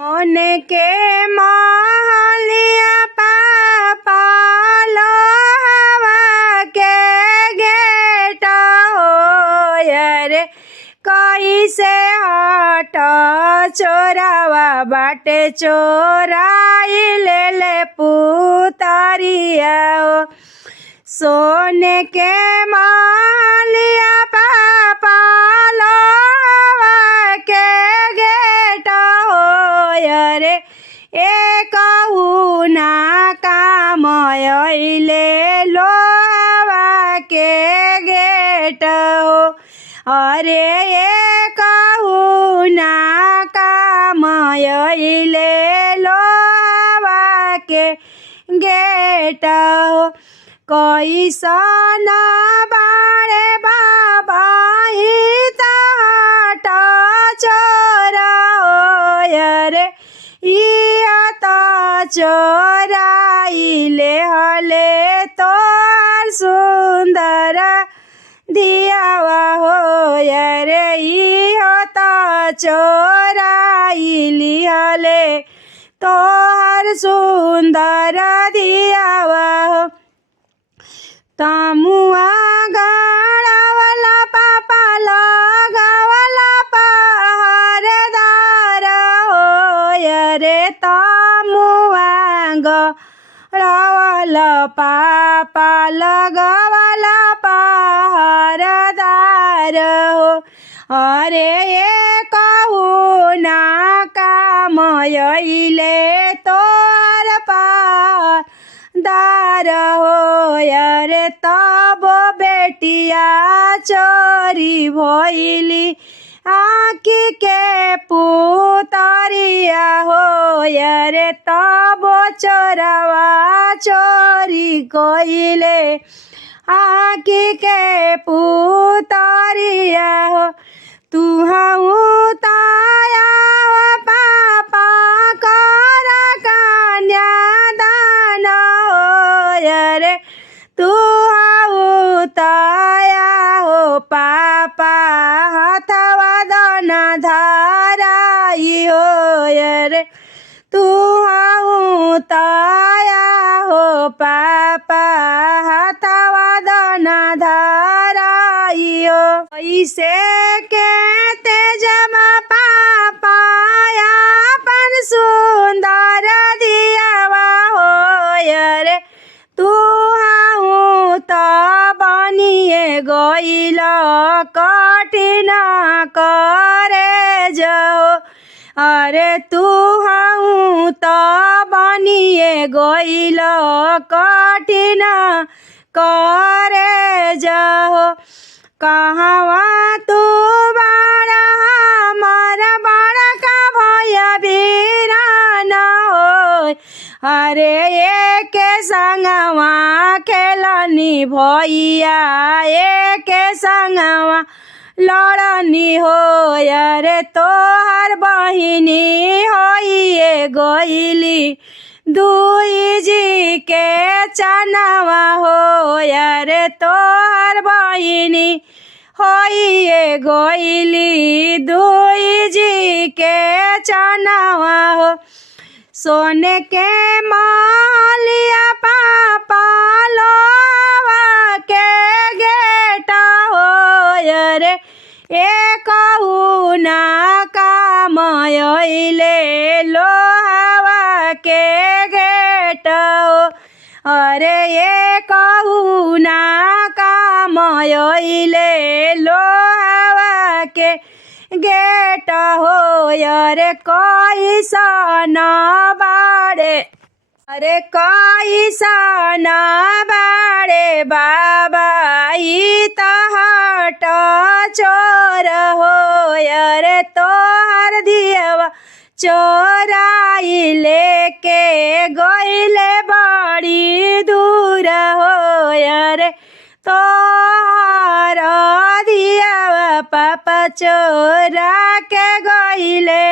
सोने के महलिया पापा लोहवा के गेट हो रे कैसे हट चोरावा बाटे चोराई ले पुतरिया हो। सोने के महलिया पापा लोहवा के गेट हो रे एक ना काम अइले लोहवा के गेट हो। अरे एक ना काम अइले लोहवा के गेट हो। कैसन बाड़े बाबा हित चोरा रे चोराइले हले तोर सुंदर दियावा हो रे चोराइली हले तोर सुंदर दियावा हो। तमुआ गड़ावला पापा लगावला पहरेदार हो रे तमुआ गड़ावला पापा लगावला पहरेदार हो। अरे एक ना काम अइले तोर दार हो रे तब बेटिया चोरी भइली आँखी के पुतरिया हो रे तब चोरवा चोरी कइले आँखी के पुतरिया हो। तू ताया पापा कर कन्यादान हो रे तू ताया हो पापा हथवा दन धराई हो रे तू ताया हो पापा हथवा दन धराई हो। ऐसे के तेजमा पापा अपन सुंदर दियावा हो रे तू बनिए गइल कठिन करे जाओ। अरे तू बनिए गइल कठिन करे जाओ। कहवा तू बड़ा हमारा बड़ा का भैया बीरान हो। अरे एक संगवा खेलनी भैया एक संगवा लड़नी हो रे तोहर बहिनी होइए गइली दुई जी के चनवा हो रे तोहर बहिनी होइए गइली दुई जी के चनवा हो। सोने के महलिया पापा लोहवा के गेट हो रे एक ना काम अइले लोहवा के गेट हो। अरे एक ना काम अइले लोहवा के गेट हो रे कैसन बाड़े अरे कैसन बाड़े बाबा हित चोर हो रे तोहर दियवा चोराई लेके गइले बड़ी दूर हो रे तोहर दियवा पापा चोरा के गइले